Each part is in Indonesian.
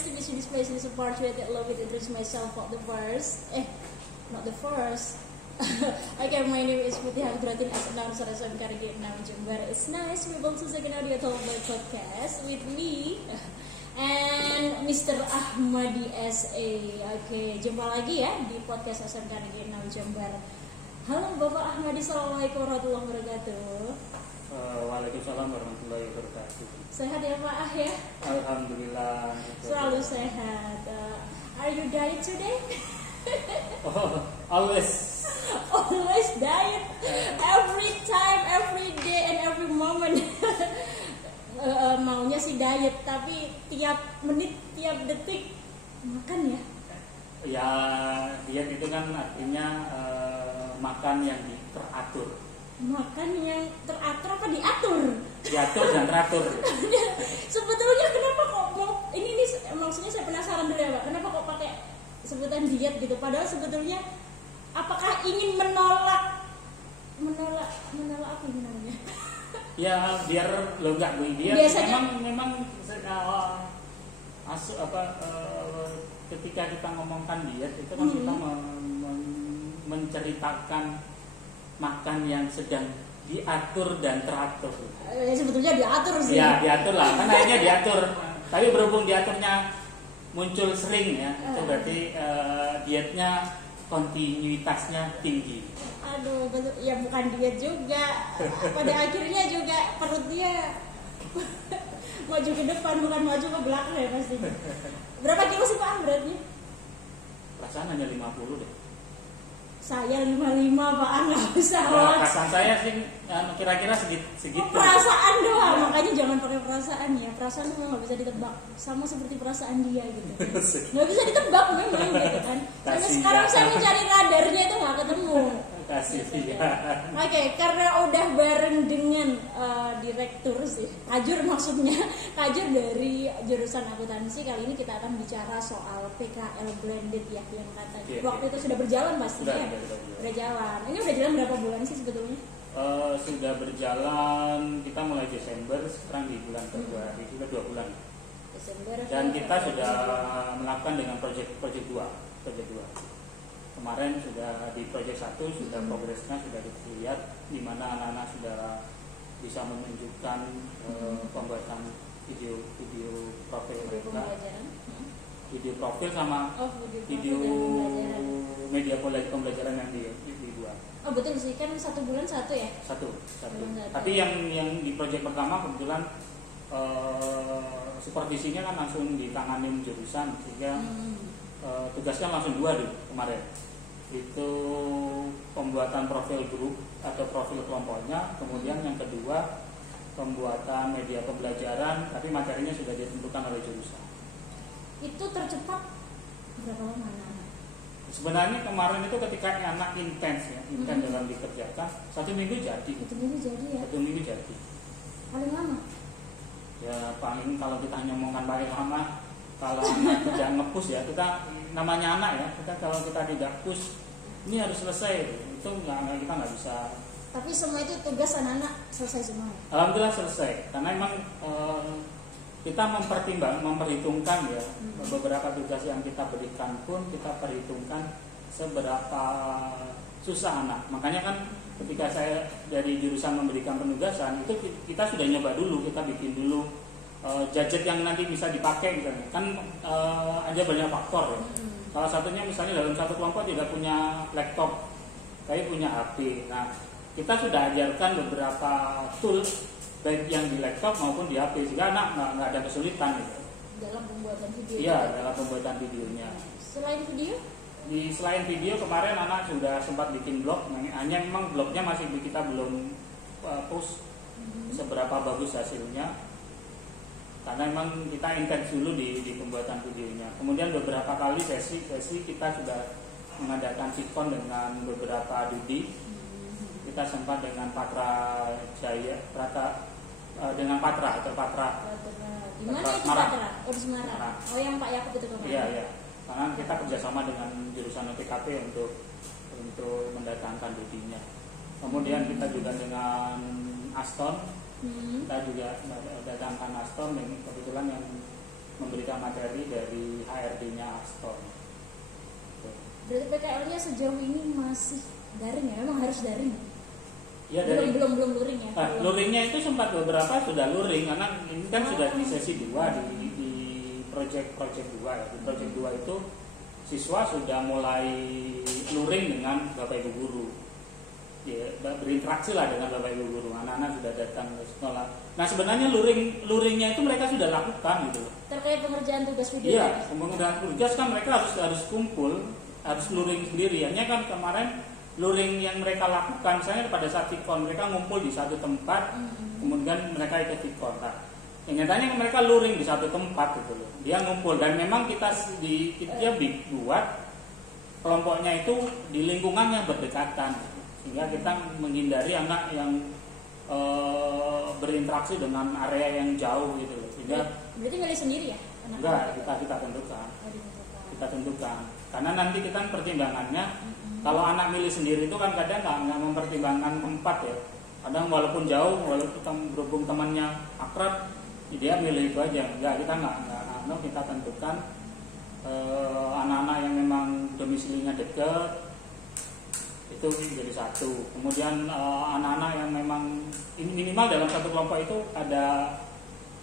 nice to meet you. This place is a part where I love it. Introduce myself for the first. Not the first. Okay, my name is Putih Hamdratin as announcer SMK Radio 6 Jember. It's nice to be able to second audio talk by podcast with me and Mr. Ahmadi SA. Oke, jumpa lagi ya di podcast SMK Radio 6 Jember. Halo Bapak Ahmadi, assalamualaikum warahmatullahi wabarakatuh. Waalaikumsalam warahmatullahi wabarakatuh. Sehat ya Pak Ah ya? Alhamdulillah. Selalu sehat. Are you diet today? Oh, always diet. Every time, every day, and every moment. Maunya sih diet, tapi tiap menit, tiap detik makan ya? Ya, diet itu kan artinya makan yang teratur. Makan yang teratur apa diatur? Diatur dan teratur. Sebetulnya kenapa kok mau ini maksudnya saya penasaran dulu ya Pak. Kenapa kok pakai sebutan diet gitu? Padahal sebetulnya apakah ingin menolak apa ini namanya? Ya biar lo nggak dia biasanya, memang ketika kita ngomongkan diet itu kan kita menceritakan makan yang sedang diatur dan teratur. Sebetulnya diatur sih. Ya diatur lah, kan akhirnya diatur. Tapi berhubung diaturnya muncul sering ya, itu berarti dietnya kontinuitasnya tinggi. Aduh, ya bukan diet juga. Pada akhirnya juga perutnya maju ke depan bukan maju ke belakang ya pasti. Berapa kilo sih Pak beratnya? Perasaan hanya 50 deh. Saya 55 Pak, nggak usah. Perasaan saya sih kira-kira segitu. Perasaan doang, makanya jangan pakai perasaan ya. Perasaan memang nggak bisa ditebak, sama seperti perasaan dia gitu. Nggak bisa ditebak memang gitu kan. Sampai sekarang saya mencari radarnya itu nggak ketemu. Kasih ya. Oke, karena udah bareng dengan direktur sih, Kajur maksudnya, Kajur dari jurusan akuntansi. Kali ini kita akan bicara soal PKL blended ya, yang kata waktu itu sudah berjalan pasti ya. Udah jalan. Ini udah jalan berapa bulan sih sebetulnya? Sudah berjalan, kita mulai Desember, sekarang di bulan Februari, sudah 2 bulan. Desember. Dan kita sudah melakukan dengan proyek 2. Kemarin sudah di proyek 1 sudah progresnya sudah dilihat, di mana anak-anak sudah bisa menunjukkan pembuatan video profil mereka, video profil sama video media pembelajaran yang dibuat. Oh betul sih, kan 1 bulan 1 ya? Satu. Tapi yang di proyek pertama kebetulan supervisinya kan langsung ditanganin jurusan, sehingga tugasnya langsung 2 dulu kemarin. Itu pembuatan profil grup atau profil kelompoknya, kemudian yang kedua pembuatan media pembelajaran, tapi materinya sudah ditentukan oleh jurusan. Itu tercepat berapa lama anak? Sebenarnya kemarin itu ketika anak intens dalam dikerjakan, 1 minggu jadi. 1 minggu jadi ya? 1 minggu jadi. Paling lama? Ya paling kalau kita ngomongkan paling lama, kalau anak tidak nge-push ya, kita namanya anak ya, kita kalau kita tidak push ini harus selesai, itu kita nggak bisa. Tapi semua itu tugas anak-anak selesai semua. Alhamdulillah selesai, karena memang kita memperhitungkan ya, beberapa tugas yang kita berikan pun kita perhitungkan seberapa susah anak. Makanya kan ketika saya dari jurusan memberikan penugasan itu kita sudah nyoba dulu, kita bikin dulu gadget yang nanti bisa dipakai misalnya. Kan ada banyak faktor ya. Salah satunya misalnya dalam satu kelompok tidak punya laptop, tapi punya HP. Nah, kita sudah ajarkan beberapa tools baik yang di laptop maupun di HP, sehingga anak nggak ada kesulitan gitu. Dalam pembuatan video. Iya, dalam pembuatan videonya. Selain video? Selain video kemarin anak sudah sempat bikin blog, hanya memang blognya masih kita belum post seberapa bagus hasilnya. Karena memang kita intens dulu di pembuatan videonya. Kemudian beberapa kali sesi kita sudah mengadakan sikon dengan beberapa Dudi. Kita sempat dengan Patra Jaya, dengan Patra atau Patra. Di mana itu Patra? Oh di Semarang. Oh yang Pak Yakub itu kemarin. Iya. Karena kita kerjasama dengan jurusan OTKP untuk mendatangkan Dudinya. Kemudian kita juga dengan Aston. Kita juga datangkan Aston, dan kebetulan yang memberikan materi dari HRD-nya Aston. Berarti PKL-nya sejauh ini masih daring ya? Memang harus daring? Ya, dari belum luring ya? Luringnya itu sempat beberapa sudah luring karena ini kan sudah di sesi 2 di project 2 ya. Di project 2 itu siswa sudah mulai luring dengan Bapak Ibu guru. Ya, berinteraksi lah dengan Bapak Ibu guru. Anak-anak sudah datang ke sekolah. Nah, sebenarnya luringnya itu mereka sudah lakukan gitu. Terkait pengerjaan tugas video. Iya, pengerjaan tugas kan mereka harus kumpul, harus luring sendiri. Hanya kan kemarin luring yang mereka lakukan, misalnya pada saat Vicon mereka ngumpul di satu tempat, kemudian mereka ikut Vicon. Nah, yang nyatanya mereka luring di satu tempat gitu loh. Dia ngumpul dan memang kita buat kelompoknya itu di lingkungan yang berdekatan, sehingga kita menghindari anak yang berinteraksi dengan area yang jauh gitu loh. Sehingga berarti milih sendiri ya? Enggak, kita tentukan. Kita tentukan. Karena nanti kita pertimbangannya. Kalau anak milih sendiri itu kan kadang nggak mempertimbangkan tempat ya. Kadang walaupun jauh, walaupun berhubung temannya akrab, dia milih itu aja. Enggak, kita nggak kita tentukan anak-anak yang memang domisilinya dekat itu jadi satu. Kemudian anak-anak yang memang minimal dalam satu kelompok itu ada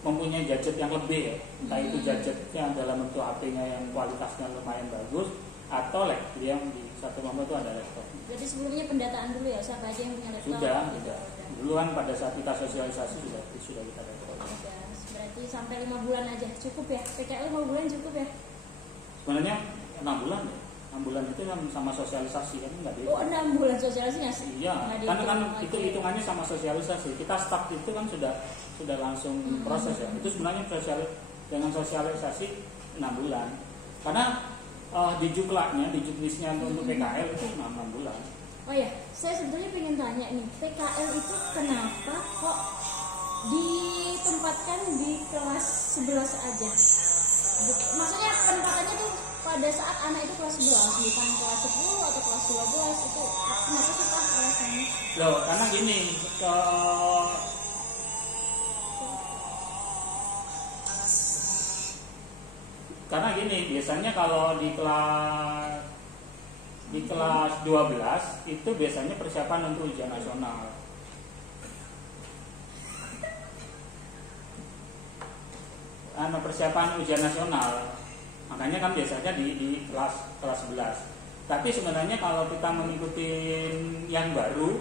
mempunyai gadget yang lebih ya. Entah itu gadgetnya dalam bentuk HP-nya yang kualitasnya lumayan bagus atau dia di satu kelompok itu ada laptop. Jadi sebelumnya pendataan dulu ya, siapa aja yang punya laptop? Sudah. Duluan pada saat kita sosialisasi sudah kita laptop. Berarti sampai 5 bulan aja cukup ya? PKL 5 bulan cukup ya? Sebenarnya 6 bulan ya. 6 bulan itu sama sosialisasi kan nggak dihitung. Oh, 6 bulan sosialisasi? Iya, kan itu hitungannya sama sosialisasi. Kita start itu kan sudah langsung proses ya. Itu sebenarnya dengan sosialisasi 6 bulan. Karena di juklaknya, di juknisnya untuk PKL itu 6 bulan. Oh ya, saya sebetulnya pengen tanya nih, PKL itu kenapa kok ditempatkan di kelas 11 aja? Maksudnya penempatannya tuh pada saat anak itu kelas 11, bukan kelas 10 atau kelas 12 itu kenapa sih Pak alasannya? Loh, karena gini, karena gini, biasanya kalau di kelas 12 itu biasanya persiapan untuk ujian nasional. Persiapan ujian nasional. Makanya kan biasanya di kelas 11. Tapi sebenarnya kalau kita mengikuti yang baru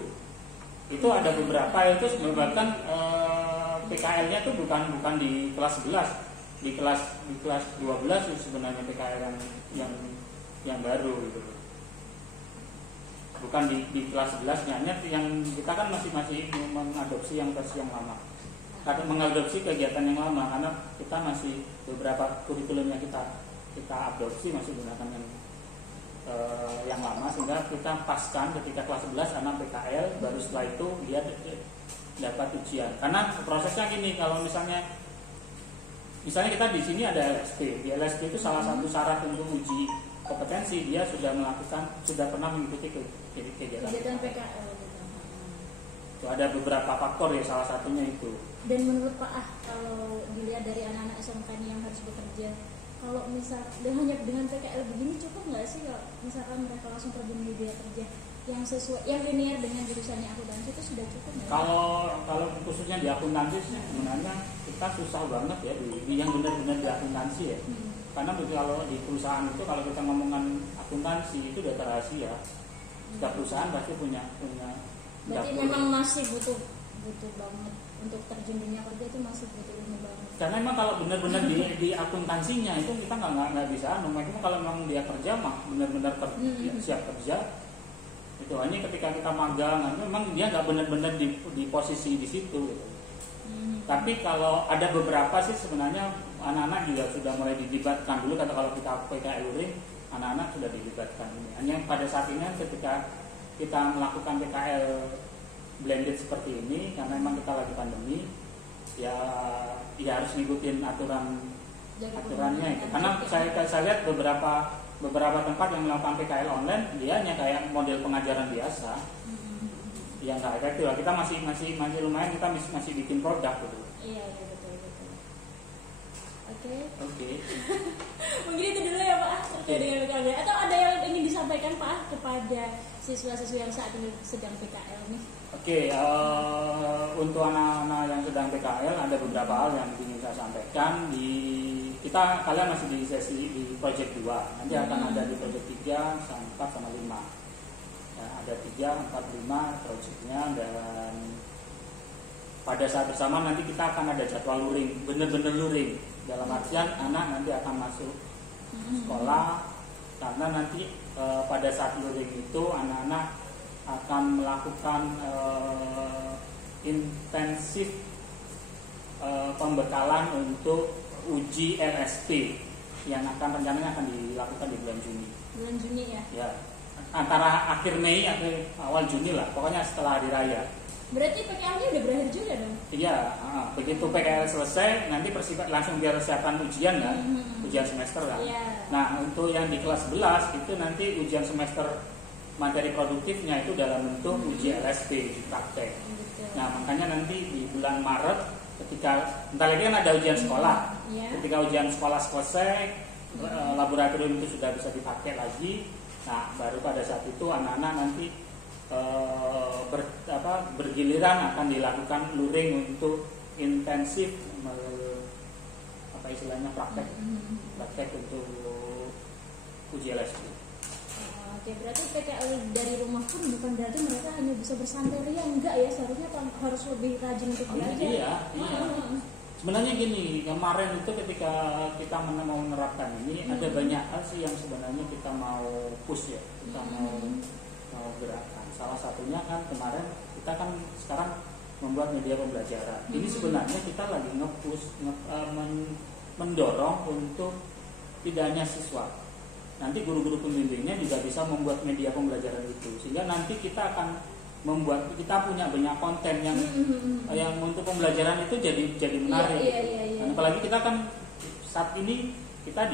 itu ada beberapa itu menyebabkan PKL-nya itu bukan di kelas 11. Di kelas 12 itu sebenarnya PKL yang baru gitu. Bukan di kelas 11-nya, yang kita kan masih mengadopsi yang versi yang lama. Karena mengadopsi kegiatan yang lama karena kita masih beberapa kurikulum yang kita adopsi masih menggunakan yang lama, sehingga kita paskan ketika kelas 11 anak PKL, baru setelah itu dia dapat ujian. Karena prosesnya gini, kalau misalnya kita di sini ada LSP. Di LSP itu salah satu syarat untuk uji kompetensi dia sudah pernah mengikuti kegiatan PKL. Itu ada beberapa faktor ya, salah satunya itu. Dan menurut Pak kalau dilihat dari anak-anak SMK ini yang harus bekerja, kalau hanya dengan PKL begini cukup nggak sih kalau misalkan mereka langsung terjun di dunia kerja yang sesuai, yang linear dengan jurusannya akuntansi itu sudah cukup nggak? Kalau khususnya di akuntansi sebenarnya kita susah banget ya di yang benar-benar di akuntansi ya. Karena kalau di perusahaan itu kalau kita ngomongkan akuntansi itu data rahasia. Setiap perusahaan pasti punya. Berarti memang masih butuh banget untuk terjun dunia kerja itu masih butuh ilmu banget. Karena memang kalau benar-benar di akuntansinya itu kita nggak bisa. Memang kalau memang dia kerja mah benar-benar siap kerja. Itu hanya ketika kita magang, memang dia nggak benar-benar di posisi di situ. Gitu. Tapi kalau ada beberapa sih sebenarnya anak-anak juga sudah mulai dilibatkan dulu. Kalau kita PKL luring, anak-anak sudah dilibatkan ini. Hanya pada saat ini ketika kita melakukan PKL blended seperti ini, karena memang kita lagi pandemi, ya harus ngikutin aturannya itu. Karena saya lihat beberapa tempat yang melakukan PKL online, dia hanya kayak model pengajaran biasa, yang nggak efektif. Kita masih lumayan, kita masih bikin produk gitu. Iya betul. Oke. Mungkin itu dulu ya Pak terkait dengan PKL. Atau ada yang ingin disampaikan Pak kepada siswa-siswa yang saat ini sedang PKL nih? Oke, untuk anak-anak yang sedang PKL ada beberapa hal yang ingin saya sampaikan. Kalian masih di sesi di project 2. Nanti akan ada di project 3, 4 sama 5. Ya, ada 3, 4, 5 projectnya, dan pada saat bersama nanti kita akan ada jadwal luring, bener-bener luring. Dalam artian anak nanti akan masuk sekolah, karena nanti pada saat luring itu anak-anak akan melakukan intensif pembekalan untuk uji LSP yang rencananya akan dilakukan di bulan Juni. Bulan Juni ya? Ya, antara akhir Mei atau awal Juni lah, pokoknya setelah hari raya. Berarti PKL-nya udah berakhir juga dong? Iya, begitu PKL selesai nanti langsung persiapan ujian kan, ujian semester kan. Nah, untuk yang di kelas 11 itu nanti ujian semester materi produktifnya itu dalam bentuk uji LSP, uji praktek. Nah, makanya nanti di bulan Maret ketika bentar lagi kan ada ujian sekolah. Ketika ujian sekolah selesai, laboratorium itu sudah bisa dipakai lagi. Nah, baru pada saat itu anak-anak nanti bergiliran akan dilakukan luring untuk intensif praktek untuk uji LSP. Oke, berarti PKL dari rumah pun bukan berarti mereka hanya bisa bersantai ria, enggak ya, seharusnya harus lebih rajin untuk belajar. Iya. Sebenarnya gini, kemarin itu ketika kita mau menerapkan ini ada banyak hal sih yang sebenarnya kita mau push ya, kita mau gerakan. Salah satunya kan kemarin kita kan sekarang membuat media pembelajaran. Ini sebenarnya kita lagi mendorong untuk tidak hanya siswa, nanti guru-guru pembimbingnya juga bisa membuat media pembelajaran itu, sehingga nanti kita akan kita punya banyak konten yang untuk pembelajaran itu jadi menarik. Dan apalagi kita kan saat ini kita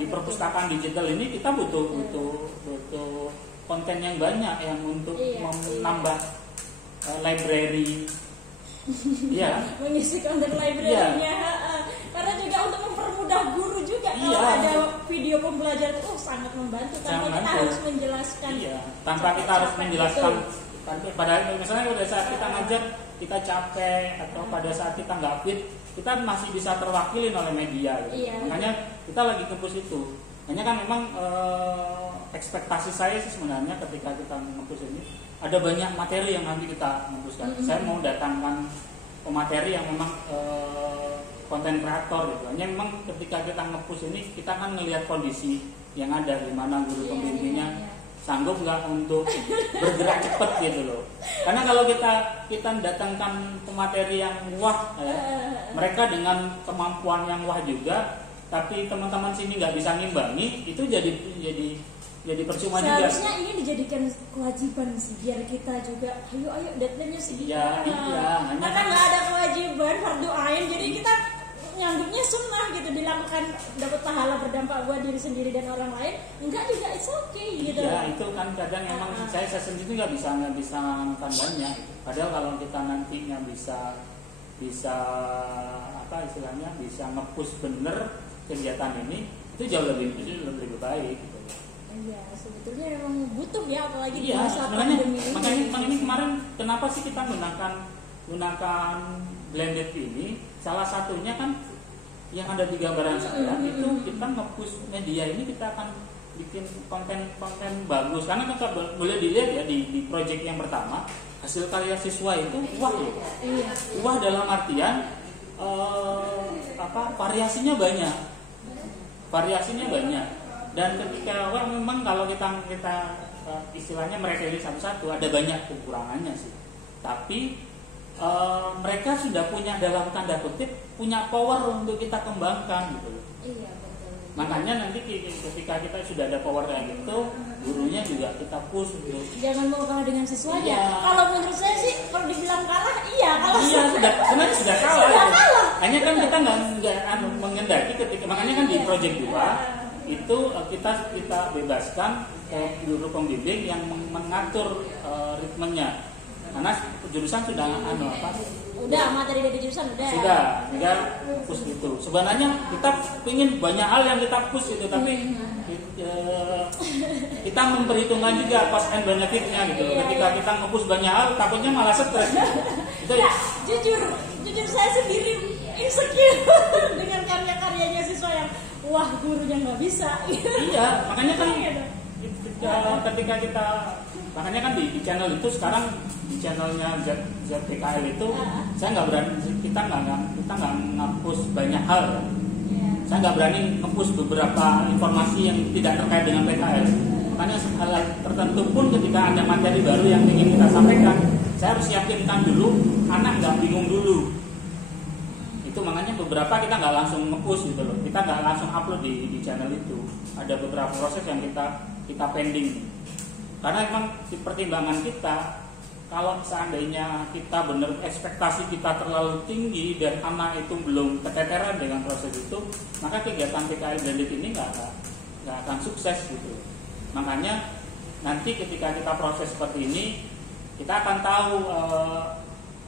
di perpustakaan digital ini kita butuh konten yang banyak yang untuk menambah library. Mengisi konten library-nya. Karena juga untuk mempermudah guru juga. Kalau ada video pembelajaran itu sangat membantu tanpa kita harus menjelaskan. Tanpa kita harus menjelaskan. Pada misalnya pada saat kita ngajar kita capek atau pada saat kita nggak fit, kita masih bisa terwakilin oleh media. Makanya kita lagi nge-push itu. Hanya kan memang ekspektasi saya sih sebenarnya ketika kita nge-push ini ada banyak materi yang nanti kita nge-pushkan. Saya mau datangkan pemateri yang memang konten kreator gitu. Hanya memang ketika kita nge-push ini kita kan ngelihat kondisi yang ada, di mana guru pembimbingnya sanggup nggak untuk bergerak cepat gitu loh. Karena kalau kita datangkan pemateri yang wah, mereka dengan kemampuan yang wah juga, tapi teman-teman sini nggak bisa ngimbangi, itu jadi percuma juga. Seharusnya ini dijadikan kewajiban sih, biar kita juga ayo deadline-nya segitu. Karena nggak ada kewajiban fardu ain, jadi kita nyanggupnya sunnah gitu, dilakukan dapat pahala berdampak buat diri sendiri dan orang lain. Enggak juga it's okay gitu. Itu kan kadang memang saya sendiri nggak bisa makan banyak. Padahal kalau kita nantinya bisa apa istilahnya bisa nge-push bener kegiatan ini, itu jauh lebih baik gitu. Iya, sebetulnya memang butuh ya, apalagi di masa pandemi ini. Makanya ini kemarin kenapa sih kita menggunakan blended ini? Salah satunya kan yang ada di gambaran saya itu kita nge-push media ini, kita akan bikin konten bagus, karena kita boleh dilihat ya di project yang pertama hasil karya siswa itu wah loh. Wah dalam artian variasinya banyak. Dan ketika memang kalau kita istilahnya mereka ini satu-satu ada banyak kekurangannya sih. Tapi mereka sudah punya dalam tanda kutip punya power untuk kita kembangkan gitu loh. Iya betul. Makanya nanti ketika kita sudah ada power kayak gitu, gurunya juga kita push untuk jangan mau kalah dengan siswanya. Kalau menurut saya sih kalau dibilang kalah, sebenarnya sudah kalah. Hanya kan kita nggak mengendaki ketika, makanya kan di project 2 itu kita bebaskan guru pembimbing yang mengatur ritmenya. karena jurusan sudah udah materi dari jurusan udah sudah push gitu. Sebenarnya kita ingin banyak hal yang kita push gitu, tapi kita memperhitungkan juga cost and benefitnya gitu. Ketika kita nge-push banyak hal, takutnya malah stres. Gitu. Nah, jujur saya sendiri insecure dengan karya-karyanya siswa yang wah gurunya nggak bisa. Iya, makanya kan ketika kita makanya kan di channel itu sekarang di channelnya ZPKL itu saya nggak berani, kita nggak ngapus banyak hal. Saya nggak berani ngapus beberapa informasi yang tidak terkait dengan PKL. Makanya hal tertentu pun ketika ada materi baru yang ingin kita sampaikan, saya harus yakinkan dulu anak nggak bingung dulu. Itu makanya beberapa kita nggak langsung nge-push gitu loh, kita nggak langsung upload di channel itu. Ada beberapa proses yang kita pending, karena memang di pertimbangan kita, kalau seandainya kita benar ekspektasi kita terlalu tinggi dan anak itu belum keteteran dengan proses itu, maka kegiatan PKL blended ini nggak akan sukses gitu. Makanya nanti ketika kita proses seperti ini, kita akan tahu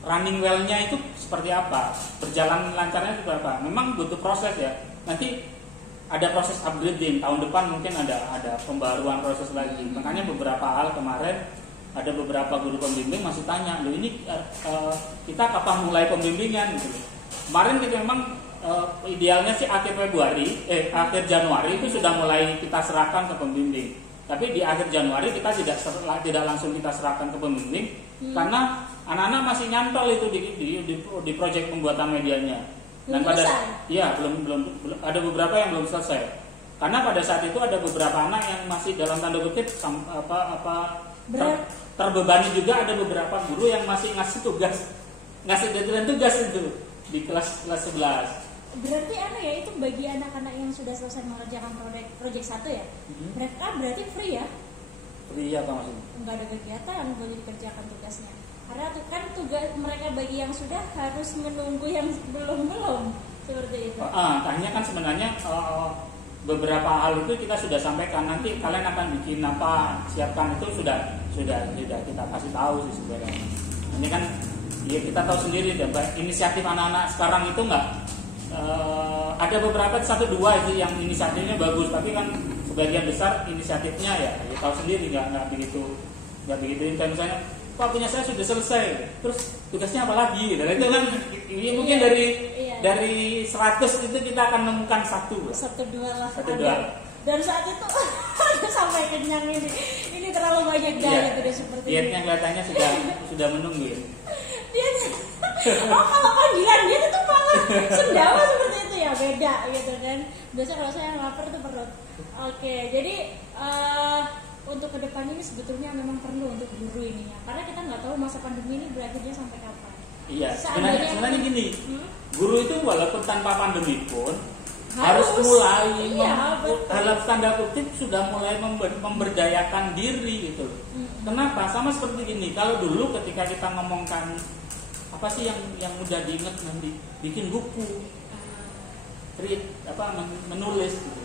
running well-nya itu seperti apa, berjalan lancarnya seperti apa. Memang butuh proses ya. Nanti ada proses upgrading, tahun depan mungkin ada pembaruan proses lagi. Makanya beberapa hal kemarin ada beberapa guru pembimbing masih tanya, loh ini kita kapan mulai pembimbingan gitu. Kemarin kita memang idealnya sih akhir Januari itu sudah mulai kita serahkan ke pembimbing. Tapi di akhir Januari kita tidak langsung kita serahkan ke pembimbing karena anak-anak masih nyantol itu di proyek pembuatan medianya. Dan belum ada beberapa yang belum selesai. Karena pada saat itu ada beberapa anak yang masih dalam tanda kutip terbebani juga, ada beberapa guru yang masih ngasih deadline tugas itu di kelas 11. Berarti itu bagi anak-anak yang sudah selesai mengerjakan proyek 1 ya. Mereka berarti free ya? Free apa maksudnya? Enggak ada kegiatan, boleh dikerjakan tugasnya. Karena itu kan tugas mereka bagi yang sudah harus menunggu yang belum seperti itu. Tanya kan sebenarnya beberapa hal itu kita sudah sampaikan. Nanti kalian akan bikin apa, siapkan itu sudah kita kasih tahu sih sebenarnya. Ini kan ya kita tahu sendiri inisiatif anak-anak sekarang itu ada beberapa 1-2 itu yang inisiatifnya bagus, tapi kan sebagian besar inisiatifnya ya tahu sendiri nggak begitu intens. Misalnya Pak punya saya sudah selesai, terus tugasnya apa lagi? Dan itu kan mungkin dari 100 itu kita akan menemukan 1-2 lah. 1-2. Dan saat itu sampai kenyang ini terlalu banyak diet udah seperti ini. Dietnya kelihatannya sudah menunggu ya. Kalau panggilan dia itu malah sendawa seperti itu ya, beda gitu kan. Biasanya kalau saya lapar itu perut. Oke, jadi untuk kedepannya ini sebetulnya memang perlu untuk guru ini ya, karena kita nggak tahu masa pandemi ini berakhirnya sampai kapan. Iya, sebenarnya gini, guru itu walaupun tanpa pandemi pun harus mulai dalam tanda kutip sudah mulai memberdayakan diri gitu. Kenapa? Sama seperti gini, kalau dulu ketika kita ngomongkan apa sih yang mudah diingat nanti, bikin buku, menulis gitu.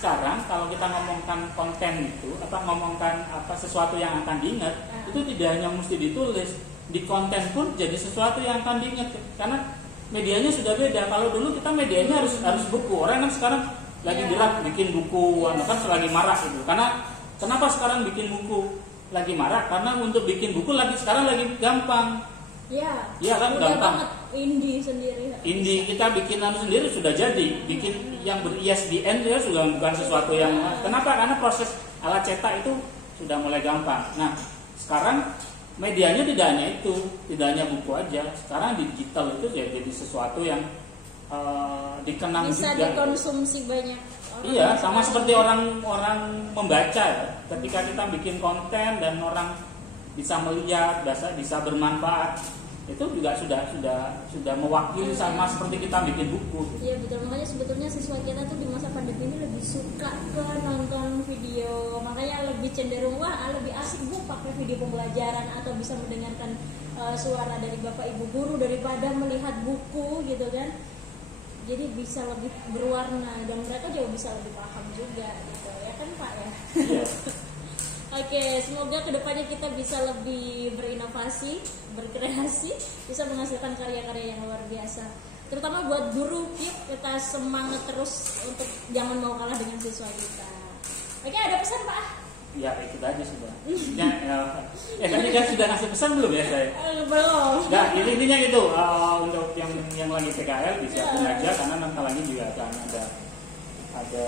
Sekarang kalau kita ngomongkan konten itu, ngomongkan sesuatu yang akan diingat, itu tidak hanya mesti ditulis, di konten pun jadi sesuatu yang akan diingat, karena medianya sudah beda. Kalau dulu kita medianya harus buku, orang kan sekarang lagi bilang bikin buku, kan lagi marah gitu. Karena kenapa sekarang bikin buku lagi marah? Karena untuk bikin buku sekarang lagi gampang. Iya kan gampang. Indie sendiri. Indie kita bikin sendiri sudah jadi. Bikin yang berISBN dia sudah bukan sesuatu yang. Kenapa? Karena proses alat cetak itu sudah mulai gampang. Nah, sekarang medianya tidak hanya itu, tidak hanya buku aja. Sekarang digital itu jadi sesuatu yang dikenang bisa juga. Bisa dikonsumsi banyak orang. Iya, sama seperti orang membaca. Ketika kita bikin konten dan orang bisa melihat, bisa bermanfaat, itu juga sudah mewakili sama seperti kita bikin buku. Iya betul, makanya sebetulnya siswa kita tuh di masa pandemi ini lebih suka ke nonton video, makanya lebih cenderung lebih asik pakai video pembelajaran atau bisa mendengarkan suara dari bapak ibu guru daripada melihat buku gitu kan. Jadi bisa lebih berwarna dan mereka jauh bisa lebih paham juga gitu ya kan Pak ya. Iya. Oke, semoga kedepannya kita bisa lebih berinovasi, berkreasi, bisa menghasilkan karya-karya yang luar biasa. Terutama buat guru, yuk kita semangat terus untuk jangan mau kalah dengan siswa kita. Oke, ada pesan Pak? Ya itu aja sudah. Kan sudah ngasih pesan belum ya saya? Belum. Nah, intinya itu untuk yang lagi PKL disiapin aja karena nanti lagi juga akan ada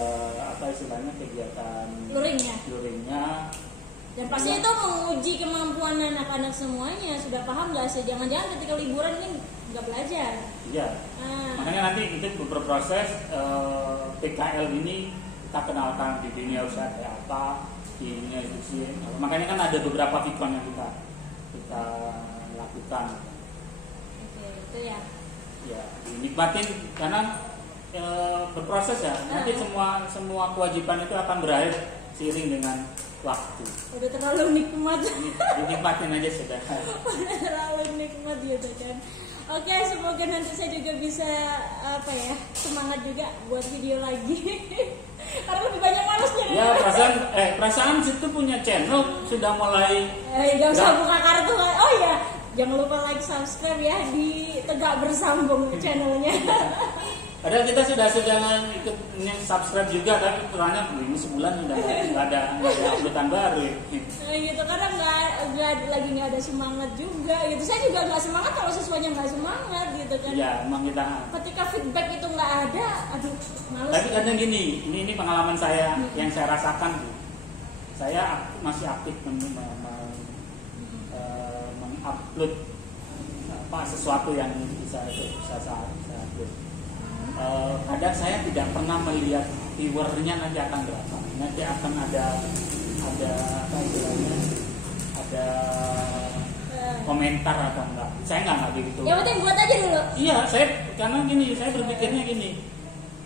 apa istilahnya kegiatan luringnya. Dan pasti itu menguji kemampuan anak-anak semuanya. Sudah paham nggak sih? Jangan-jangan ketika liburan ini nggak belajar. Iya. Makanya nanti itu berproses PKL ini kita kenalkan di dunia usaha kayak apa, di dunia industri. Makanya kan ada beberapa fikon yang kita lakukan. Oke, itu ya. Ya, dinikmatin karena berproses ya. Nanti semua kewajiban itu akan berakhir seiring dengan waktu. Udah terlalu nikmat. Dinikmatin aja sudah. Udah terlalu nikmat gitu kan. Oke, semoga nanti saya juga bisa semangat juga buat video lagi. Karena lebih banyak malesnya. Ya, perasaan situ punya channel sudah mulai. Gak usah buka kartu. Oh ya, jangan lupa like, subscribe ya di Tegak Bersambung channelnya. Padahal kita sudah ikut subscribe juga, tapi kurangnya ini sebulan udah nggak ada uploadan baru. Gitu karena nggak ada semangat juga. Gitu saya juga nggak semangat kalau siswanya nggak semangat gitu kan. Iya, emang kita. Ketika feedback itu nggak ada, aduh males. Tapi kadang gini, ini pengalaman saya yang saya rasakan. Saya masih aktif mengupload sesuatu yang bisa saya upload. Kadang saya tidak pernah melihat viewernya nanti akan berapa, nanti akan ada apa istilahnya, ada komentar atau enggak. Saya nggak begitu. Yang penting buat aja dulu. Iya, karena saya berpikirnya gini,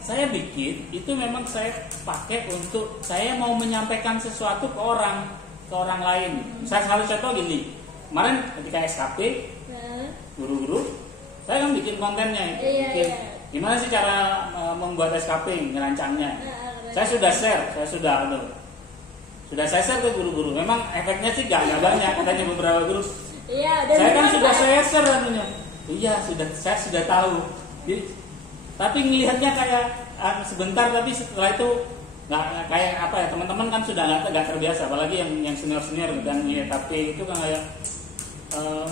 saya bikin itu memang saya pakai untuk saya mau menyampaikan sesuatu ke orang lain. Saya selalu contoh gini, kemarin ketika SKP guru-guru, saya kan bikin kontennya itu. Iya. Gimana sih cara membuat SKP, ngerancangnya? Saya sudah share ke guru-guru. Memang efeknya sih gak banyak, katanya beberapa guru. Iya, saya kan sudah share anunya. Iya, saya sudah tahu. Tapi ngelihatnya kayak sebentar, tapi setelah itu nggak kayak apa ya, teman-teman kan sudah nggak terbiasa, apalagi yang senior dan tapi itu kan kayak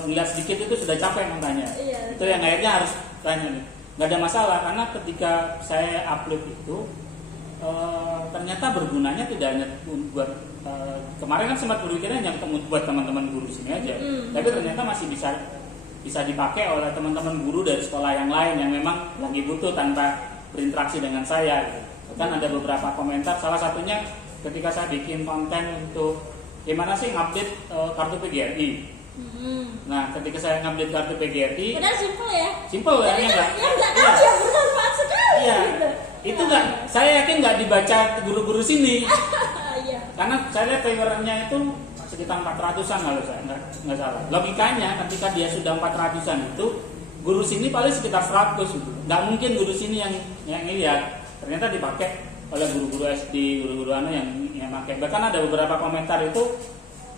ngelihat sedikit itu sudah capek makanya. Iya, itu yang akhirnya harus tanya nih. Nggak ada masalah karena ketika saya upload itu ternyata bergunanya tidak hanya buat kemarin kan sempat berpikirnya hanya buat teman-teman guru sini aja, tapi ternyata masih bisa dipakai oleh teman-teman guru dari sekolah yang lain yang memang lagi butuh tanpa berinteraksi dengan saya. Gitu. Kan ada beberapa komentar, salah satunya ketika saya bikin konten untuk gimana sih ngupdate kartu PGRI. Nah, ketika saya ngupdate kartu PGRI, padahal simpel ya, yang nggak tahu ya bermanfaat sekali. Iya, gitu. Itu nggak, saya yakin nggak dibaca guru-guru sini. Iya. Karena saya lihat viewernya itu sekitar 400-an kalau saya nggak salah. Logikanya ketika dia sudah 400-an itu, guru sini paling sekitar 100 gitu. Nggak mungkin guru sini yang lihat. Ternyata dipakai oleh guru-guru SD, guru-guru yang pakai. Bahkan ada beberapa komentar itu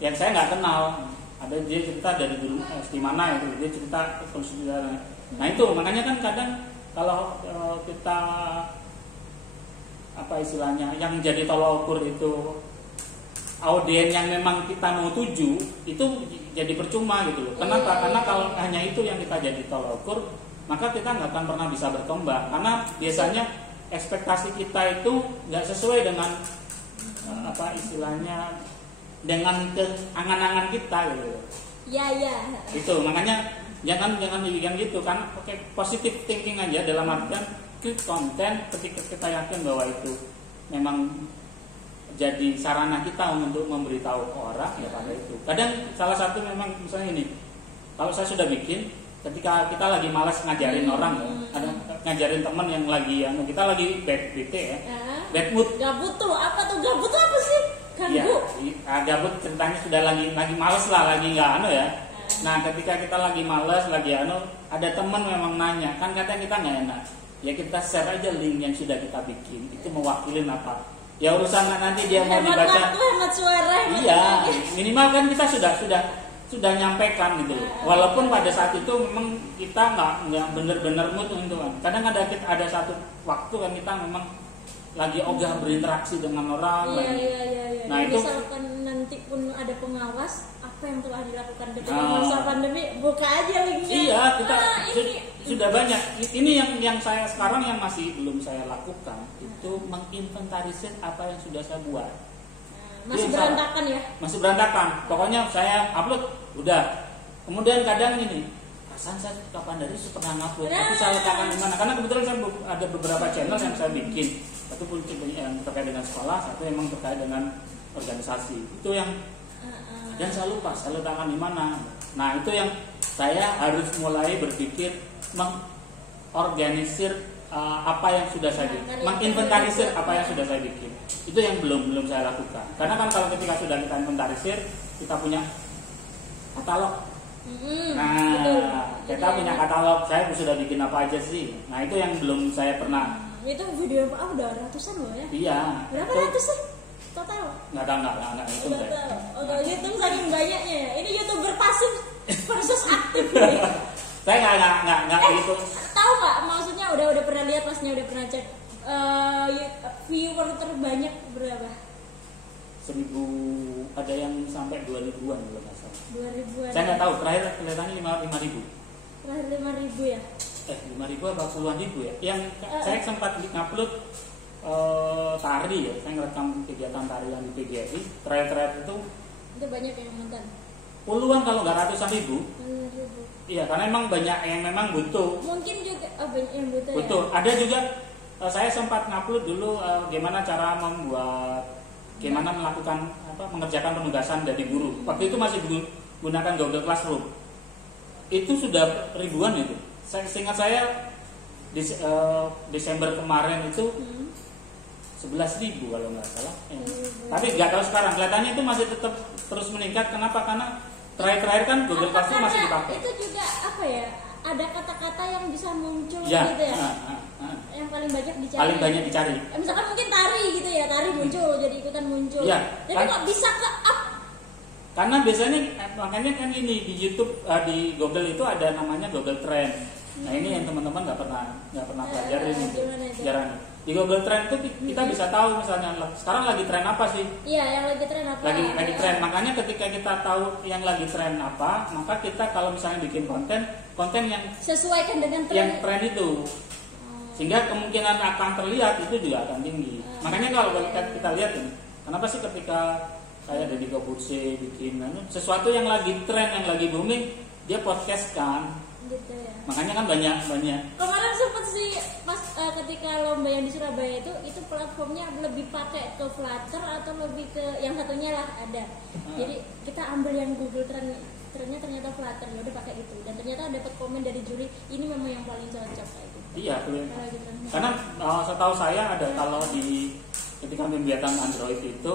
yang saya nggak kenal. Ada dia cerita dari dulu SD mana itu, dia cerita sejarahnya. Nah itu makanya kan kadang kalau kita apa istilahnya yang jadi tolak ukur itu audien yang memang kita mau tuju itu jadi percuma gitu loh. Kenapa? Karena kalau hanya itu yang kita jadi tolak ukur, maka kita nggak akan pernah bisa berkembang. Karena biasanya ekspektasi kita itu nggak sesuai dengan apa istilahnya, dengan angan-angan kita gitu. Iya. Itu makanya jangan dibikin gitu kan. Oke, positive thinking aja dalam artian konten ketika kita yakin bahwa itu memang jadi sarana kita untuk memberitahu ke orang ya pada itu. Kadang salah satu memang misalnya ini, kalau saya sudah bikin ketika kita lagi malas ngajarin orang ada ngajarin teman yang lagi kita lagi bete ya. Bad mood. Gabut tuh apa sih? Gabut ceritanya sudah lagi males lah, lagi nggak ya. Nah ketika kita lagi males, lagi ada teman memang nanya, kan kadang kita nggak enak. Ya kita share aja link yang sudah kita bikin, itu mewakilin apa Ya urusan nanti dia mau hemat dibaca. waktu, hemat suara. Iya, minimal kan kita sudah nyampaikan gitu. Walaupun pada saat itu memang kita nggak benar-benar mood untuk. Kadang ada satu waktu kan kita memang lagi ogah berinteraksi dengan orang. Iya. Nah, itu misalkan nanti pun ada pengawas, apa yang telah dilakukan ketika masa pandemi, buka aja linknya. Iya, kita ini sudah banyak. Ini yang saya sekarang yang masih belum saya lakukan itu menginventarisir apa yang sudah saya buat. Masih berantakan ya? Masih berantakan. Pokoknya saya upload udah. Kemudian kadang ini, perasaan saya kapan dari pernah ngupload, tapi saya letakkan di mana? Karena kebetulan saya ada beberapa channel yang saya bikin. Satu pun yang terkait dengan sekolah, satu memang terkait dengan organisasi. Itu yang dan saya lupa saya letakkan di mana. Nah, itu yang saya harus mulai berpikir mengorganisir apa yang sudah saya bikin, menginventarisir apa yang sudah saya bikin. Itu yang belum saya lakukan. Karena kan kalau ketika sudah kita inventarisir, kita punya katalog. Nah, kita punya katalog. Saya sudah bikin apa aja sih. Nah, itu yang belum saya pernah. Itu video apa? Udah ratusan loh ya? Iya. Berapa ratusan total? Nggak itu nggak tahu. Oh, YouTube saking banyaknya ya. Ini YouTuber pasif versus aktif nih. Saya nggak gitu. Tahu nggak? Maksudnya udah pernah lihat, pasnya udah pernah cek. Viewer terbanyak berapa? 1.000, ada yang sampai 2.000-an kalau nggak salah. 2.000-an. Saya nggak tahu, terakhir kelihatannya 5.000. Terakhir 5.000 ya? 5.000 apa puluhan ribu ya? Yang saya sempat ngupload tari ya, saya ngerekam kegiatan tarian di PGRI. Terakhir itu banyak yang nonton. Puluhan kalau nggak ratusan ribu. Iya, karena emang banyak yang memang butuh. Mungkin juga banyak yang butuh. Butuh. Ya? Ada juga saya sempat ngupload dulu gimana cara gimana melakukan mengerjakan penugasan dari guru. Waktu itu masih menggunakan Google Classroom. Itu sudah ribuan itu. Seingat saya Desember kemarin itu 11.000 kalau nggak salah. Tapi nggak tahu sekarang. Kelihatannya itu masih tetap terus meningkat. Kenapa? Karena terakhir kan Google Classroom masih dipakai. Itu juga apa ya? Ada kata-kata yang bisa muncul ya, gitu ya. Yang paling banyak dicari. Paling banyak dicari. Misalkan mungkin tari gitu ya, tari muncul, jadi ikutan muncul. Ya, jadi kok bisa ke up? Karena biasanya makanya kan ini di YouTube di Google itu ada namanya Google Trend. Nah, ini yang teman-teman nggak pernah pelajarin itu. Jarang. Di Google Trend itu kita bisa tahu misalnya sekarang lagi tren apa sih? Iya, yang lagi tren apa? Lagi tren. Makanya ketika kita tahu yang lagi tren apa, maka kita kalau misalnya bikin konten yang sesuaikan dengan tren. Yang tren itu. Sehingga kemungkinan akan terlihat itu juga akan tinggi. Makanya kalau kita lihat ini, kenapa sih ketika kayak Deddy Corbuzier bikin sesuatu yang lagi tren, yang lagi booming, dia podcast kan. Gitu ya. Makanya kan banyak. Kemarin sempat sih pas ketika lomba yang di Surabaya itu platformnya lebih pakai ke Flutter atau lebih ke yang satunya lah ada. Jadi kita ambil yang Google Trendnya ternyata Flutter, ya udah pakai itu. Dan ternyata dapat komen dari juri, ini memang yang paling cocok kayak gitu. Iya, gitu. Karena setahu saya ada kalau di ketika pembuatan Android itu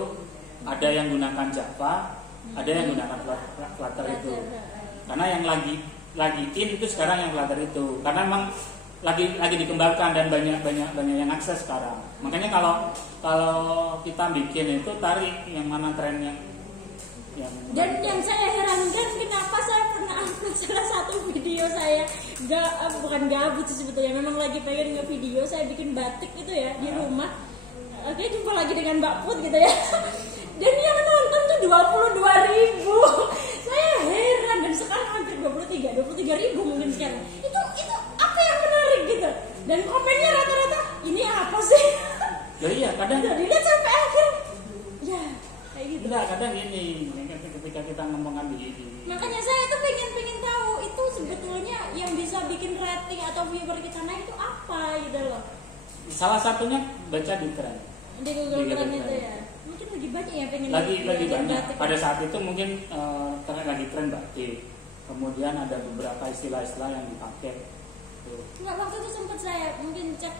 ada yang gunakan Java, ada yang gunakan Flutter itu. Karena yang lagi in itu sekarang yang Flutter itu. Karena memang lagi dikembangkan dan banyak yang akses sekarang. Makanya kalau kita bikin itu tarik yang mana trennya. Dan yang saya herankan kenapa saya pernah upload salah satu video saya bukan gabut sih sebetulnya, memang lagi pengen nge-video saya bikin batik itu ya di rumah. Oke, jumpa lagi dengan Mbak Put gitu ya. Dan yang nonton tuh 22.000. Saya heran, dan sekarang hampir 23.000 mungkin sekarang. Itu apa yang menarik gitu. Dan komennya rata-rata ini apa sih? Ya iya, kadang dilihat sampai akhir. Ya, kayak gitu. Enggak, kadang ini ketika kita ngomongkan di makanya saya tuh pengen tahu itu sebetulnya yang bisa bikin rating atau viewer kita naik itu apa gitu loh. Salah satunya baca di tren. Di Google Trend itu ya. Mungkin lagi banyak ya pengen lagi banyak. batik. Pada saat itu mungkin lagi tren batik. Kemudian ada beberapa istilah-istilah yang dipakai. Enggak, waktu itu sempat saya mungkin cek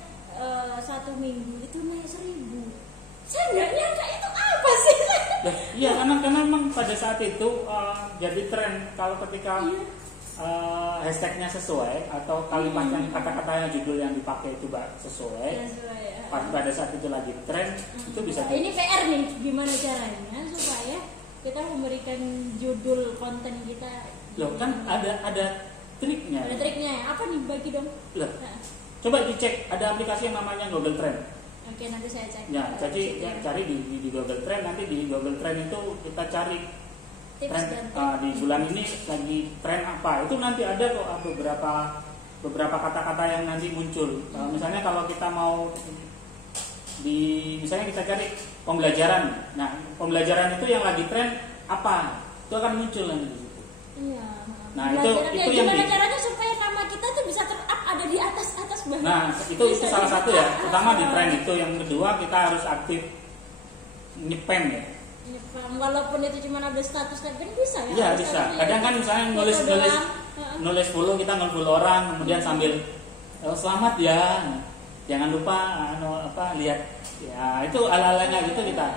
1 minggu itu naik 1.000. Saya nggak nyangka itu apa sih? Ya, iya, karena memang pada saat itu jadi tren kalau ketika hashtagnya sesuai atau kalimat yang kata-kata yang judul yang dipakai itu sesuai. pada saat itu lagi tren, itu bisa. Ini PR nih, gimana caranya supaya kita memberikan judul konten kita. Loh kan ada triknya. Ada triknya ya? Apa nih, bagi dong? Loh, coba dicek, ada aplikasi yang namanya Google Trend. Oke, nanti saya cek. Ya, jadi cari di Google Trend, nanti di Google Trend itu kita cari Tips tren dan di bulan ini lagi tren apa. Itu nanti ada kok beberapa kata-kata yang nanti muncul. Misalnya kalau kita mau misalnya kita cari pembelajaran. Nah, pembelajaran itu yang lagi tren apa? Itu akan muncul nanti di situ. Iya. Nah, itu yang gimana caranya supaya nama kita tuh bisa ter-up ada di atas banget. Nah, itu salah satu ya. Pertama di tren itu, yang kedua kita harus aktif nyepam ya. Nyepam, walaupun itu cuma update status kan bisa ya. Iya, bisa. Kadang kan misalnya nulis follow, kita nge-follow orang, kemudian sambil selamat ya. Jangan lupa lihat ya, itu ala-alanya gitu kita.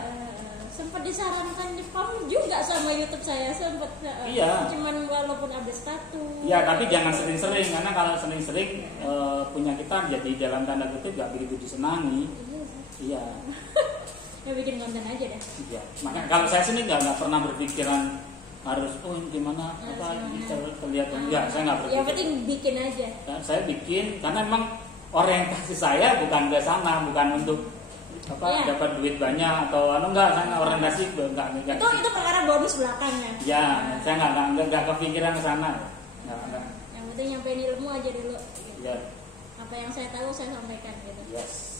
Sempat disarankan nyepam juga sama YouTube saya, sempat. Iya. Cuman walaupun update status. Iya, tapi jangan sering-sering, karena kalau sering-sering punya kita jadi dalam tanda kutip gak begitu disenangi. Iya. Ya bikin konten aja deh. Iya. Makanya kalau saya sini nggak pernah berpikiran harus gimana terlihat enggak, saya nggak berpikir. Yang penting bikin aja. Nah, saya bikin karena memang orientasi saya bukan ke sana, bukan untuk dapat duit banyak atau enggak, saya orientasi enggak. Itu perkara bonus belakangnya. Ya, saya nggak kepikiran ke sana. Enggak. Yang penting nyampein ilmu aja dulu. Gitu. Iya. Apa yang saya tahu saya sampaikan gitu. Yes.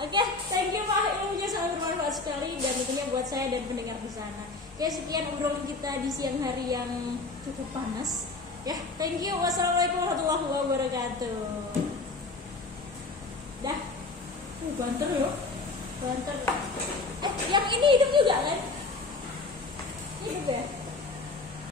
Oke, thank you Pak, ilmunya sangat bermanfaat sekali dan tentunya buat saya dan pendengar di sana. Oke, sekian obrolan kita di siang hari yang cukup panas. Ya, thank you. Wassalamualaikum warahmatullahi wabarakatuh. Dah. Banter loh. Banter. Yang ini hidup juga kan? Hidup ya?